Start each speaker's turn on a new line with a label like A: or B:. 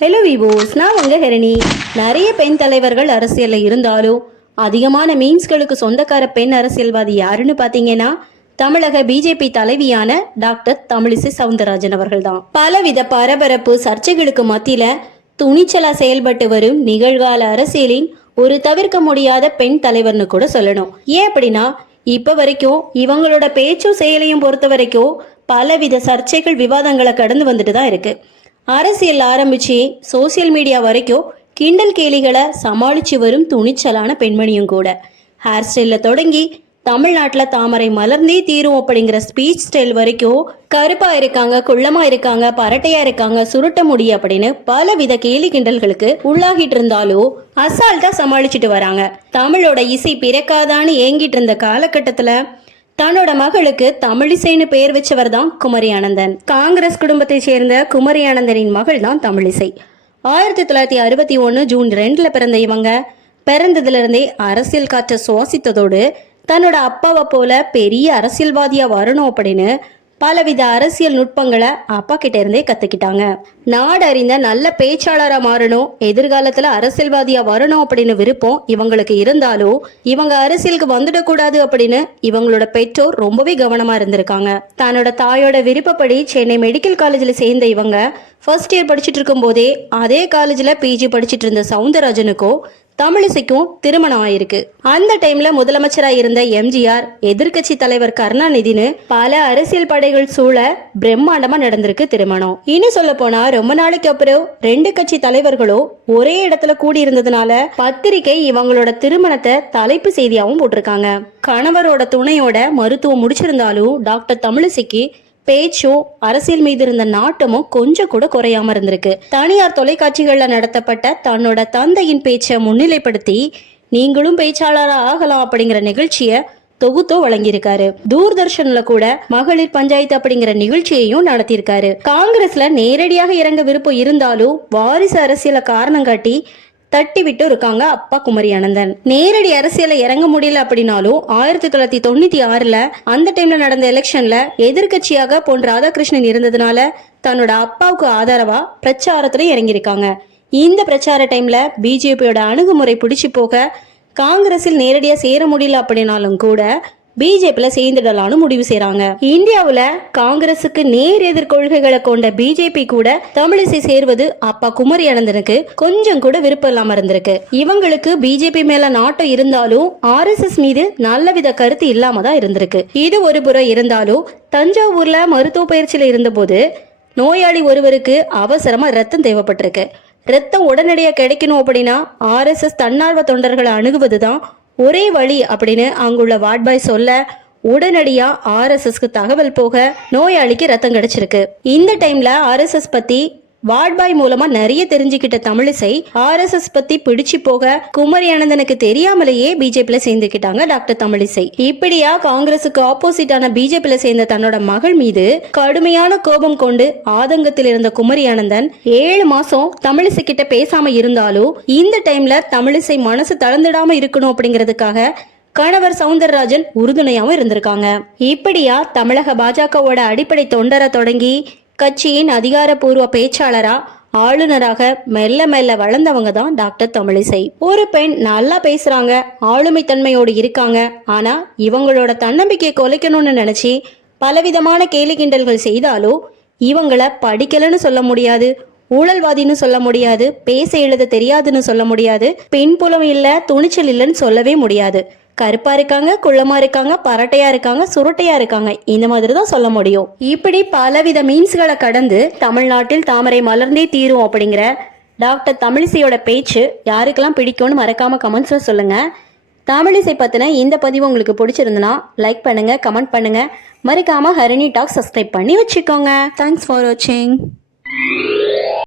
A: Hello விவோஸ் நான் உங்க ஹெரணி. நிறைய பெண் தலைவர்கள் அரசியலில் இருந்தாலும் அதிகமான மீன்ஸ்களுக்கு சொந்தக்கார பெண் அரசியல்வாதி யாருன்னு பார்த்தீங்கன்னா தமிழக பிஜேபி தலைவியான டாக்டர் தமிழிசை சவுந்தரராஜன் அவர்கள் தான் பலவித பரபரப்பு சர்ச்சைகளுக்கு மத்தியில துணிச்சலா செயல்பட்டு வரும் நிகழ்கால அரசியலின் ஒரு தவிர்க்க முடியாத பெண் தலைவர்னு கூட சொல்லணும். ஏன் அப்படின்னா இப்ப வரைக்கும் இவங்களோட பேச்சும் செயலையும் பொறுத்த வரைக்கும் பலவித சர்ச்சைகள் விவாதங்களை கடந்து வந்துட்டு தான் இருக்கு. அரசியல் ஆரம்பிச்சு சோசியல் மீடியா வரைக்கும் கிண்டல் கேலிகளை சமாளித்து வரும் துணிச்சலான பெண்மணியும் கூட. ஹேர் ஸ்டைலில் தொடங்கி தமிழ்நாட்டில் தாமரை மலர்ந்தே தீரும் அப்படிங்கிற ஸ்பீச் ஸ்டைல் வரைக்கும் கருப்பாக இருக்காங்க குள்ளமாக இருக்காங்க பரட்டையாக இருக்காங்க சுருட்ட முடியும் அப்படின்னு பலவித கேலி கிண்டல்களுக்கு உள்ளாகிட்டு இருந்தாலும் அசால்ட்டாக சமாளிச்சுட்டு வராங்க. தமிழோட இசை பிறக்காதான்னு ஏங்கிட்டு இருந்த காலகட்டத்தில் தன்னோட மகளுக்கு தமிழிசைன்னு பெயர் வச்சவர் தான் குமரி ஆனந்தன் காங்கிரஸ் குடும்பத்தை சேர்ந்த குமரி ஆனந்தனின் மகள் தான் தமிழிசை. ஆயிரத்தி தொள்ளாயிரத்தி அறுபத்தி ஒன்று ஜூன் ரெண்டில் பிறந்த இவங்க பிறந்ததுலேருந்தே அரசியல் காற்றை சுவாசித்ததோடு தன்னோட அப்பாவை போல பெரிய அரசியல்வாதியாக வரணும் அப்படின்னு பலவித அரசியல் நுட்பங்களை அப்பா கிட்ட இருந்தே கத்துக்கிட்டாங்க. நாடு அறிந்த நல்ல பேச்சாளரா மாறணும் எதிர்காலத்துல அரசியல்வாதியா வரணும் அப்படின்னு விருப்பம் இவங்களுக்கு இருந்தாலும் இவங்க அரசியலுக்கு வந்துடக்கூடாது அப்படின்னு இவங்களோட பெற்றோர் ரொம்பவே கவனமா இருந்திருக்காங்க. தன்னோட தாயோட விருப்பப்படி சென்னை மெடிக்கல் காலேஜில் சேர்ந்த இவங்க ஃபர்ஸ்ட் இயர் படிச்சுட்டு இருக்கும்போதே அதே காலேஜில் பிஜி படிச்சுட்டு இருந்த சவுந்தரராஜனுக்கும் தமிழிசைக்கும் திருமணம் ஆயிருக்கு. அந்த டைம்ல முதலமைச்சரா இருந்த எம்ஜிஆர் எதிர்க்கட்சி தலைவர் கருணாநிதினு பல அரசியல் படைகள் சூழ பிரம்மாண்டமா நடந்திருக்கு திருமணம். இனி சொல்ல போனா ரொம்ப நாளைக்கு அப்புறம் ரெண்டு கட்சி தலைவர்களும் ஒரே இடத்துல கூடி இருந்ததுனால பத்திரிகை இவங்களோட திருமணத்தை தலைப்பு செய்தியாவும் போட்டிருக்காங்க. கணவரோட துணையோட மருத்துவம் முடிச்சிருந்தாலும் டாக்டர் தமிழிசைக்கு பேச்சும் அரசியல் மீது இருந்த நாட்டமும் கொஞ்சம் கூட குறையாம இருந்திருக்கு. தனியார் தொலைக்காட்சிகள்ல நடத்தப்பட்ட தன்னோட தந்தையின் பேச்சை முன்னிலைப்படுத்தி நீங்களும் பேச்சாளராக ஆகலாம் அப்படிங்கிற நிகழ்ச்சிய தொகுத்தோ வழங்கியிருக்காரு. தூர்தர்ஷன்ல கூட மகளிர் பஞ்சாயத்து அப்படிங்கிற நிகழ்ச்சியையும் நடத்தியிருக்காரு. காங்கிரஸ்ல நேரடியாக இறங்க விருப்பம் இருந்தாலும் வாரிசு அரசியலை காரணம் காட்டி தட்டி விட்டு இருக்காங்க அப்பா குமரி அனந்தன். நேரடி அரசியல இறங்க முடியல அப்படின்னாலும் ஆயிரத்தி தொள்ளாயிரத்தி தொண்ணூத்தி ஆறுல அந்த டைம்ல நடந்த எலெக்ஷன்ல எதிர்க்கட்சியாக பொன் ராதாகிருஷ்ணன் இருந்ததுனால தன்னோட அப்பாவுக்கு ஆதரவா பிரச்சாரத்துல இறங்கியிருக்காங்க. இந்த பிரச்சார டைம்ல பிஜேபியோட அணுகுமுறை பிடிச்சு போக காங்கிரஸில் நேரடியா சேர முடியல அப்படின்னாலும் கூட பிஜேபியில் சேர்ந்துடலாம்னு முடிவு செய்யறாங்க இந்தியாவுல காங்கிரசுக்கு நேர் எதிர்கொள்கைகளை கொண்ட பிஜேபி கூட தமிழிசை சேர்வது அப்பா குமரி அனந்தனுக்கு கொஞ்சம் கூட விருப்பம் இல்லாம இருந்திருக்கு. இவங்களுக்கு பிஜேபி மேல நாட்டம் இருந்தாலும் ஆர்எஸ்எஸ் மீது நல்லவித கருத்து இல்லாம தான் இருந்திருக்கு. இது ஒரு புறம் இருந்தாலும் தஞ்சாவூர்ல மருத்துவ பயிற்சியில இருந்தபோது நோயாளி ஒருவருக்கு அவசரமா ரத்தம் தேவைப்பட்டிருக்கு. ரத்தம் உடனடியாக கிடைக்கணும் அப்படின்னா ஆர்எஸ்எஸ் தன்னார்வ தொண்டர்களை அணுகுவது தான் ஒரே வழி அப்படின்னு அங்குள்ள வார்ட்பாய் சொல்ல உடனடியா ஆர்எஸ்எஸ்க்கு தகவல் போக நோயாளிக்கு ரத்தம் கிடைச்சிருக்கு. இந்த டைம்ல ஆர்எஸ்எஸ் பத்தி வாட்பாய் மூலமா நிறைய தெரிஞ்சுக்கிட்ட தமிழிசை ஆர்எஸ்எஸ் பத்தி பிடிச்சு போக குமரி அனந்தனுக்கு தெரியாமலேயே பிஜேபியில சேர்ந்துக்கிட்டாங்க டாக்டர் தமிழிசை. இப்படியா காங்கிரசுக்கு ஆப்போசிட்டான பிஜேபியில சேர்ந்த தன்னோட மகள் மீது கடுமையான கோபம் கொண்டு ஆதங்கத்தில் இருந்த குமரி அனந்தன் ஏழு மாசம் தமிழிசை கிட்ட பேசாம இருந்தாலும் இந்த டைம்ல தமிழிசை மனசு தளர்ந்துடாம இருக்கணும் அப்படிங்கிறதுக்காக கணவர் சவுந்தரராஜன் உறுதுணையாவும் இருந்திருக்காங்க. இப்படியா தமிழக பாஜகவோட அடிப்படை தொண்டரை தொடங்கி கட்சியின் அதிகாரப்பூர்வ பேச்சாளரா ஆளுநராக மெல்ல மெல்ல வளர்ந்தவங்க தான் டாக்டர் தமிழிசை. ஒரு பெண் நல்லா பேசுறாங்க ஆளுமை தன்மையோடு இருக்காங்க. ஆனா இவங்களோட தன்னம்பிக்கையை கொலைக்கணும்னு நினைச்சு பலவிதமான கேலி கிண்டல்கள் செய்தாலும் இவங்கள படிக்கலன்னு சொல்ல முடியாது ஊழல்வாதின்னு சொல்ல முடியாது பேச எழுத தெரியாதுன்னு சொல்ல முடியாது பின்புலம் இல்ல துணிச்சல் இல்லைன்னு சொல்லவே முடியாது. கருப்பா இருக்காங்க குள்ளமா இருக்காங்க பரட்டையா இருக்காங்க சுருட்டையா இருக்காங்க. இந்த மாதிரி தான் சொல்ல முடியும். இப்படி பலவித மீன்ஸ்களை கடந்து தமிழ்நாட்டில் தாமரை மலர்ந்தே தீரும் அப்படிங்கிற டாக்டர் தமிழிசையோட பேச்சு யாருக்கெல்லாம் பிடிக்கும்னு மறக்காம கமெண்ட்ஸ்ல சொல்லுங்க. தமிழிசை பத்தின இந்த பதிவு உங்களுக்கு பிடிச்சிருந்தனா லைக் பண்ணுங்க கமெண்ட் பண்ணுங்க. மறக்காம ஹரிணி டாக் சப்ஸ்கிரைப் பண்ணி வச்சுக்கோங்க. தேங்க்ஸ் ஃபார் வாட்சிங்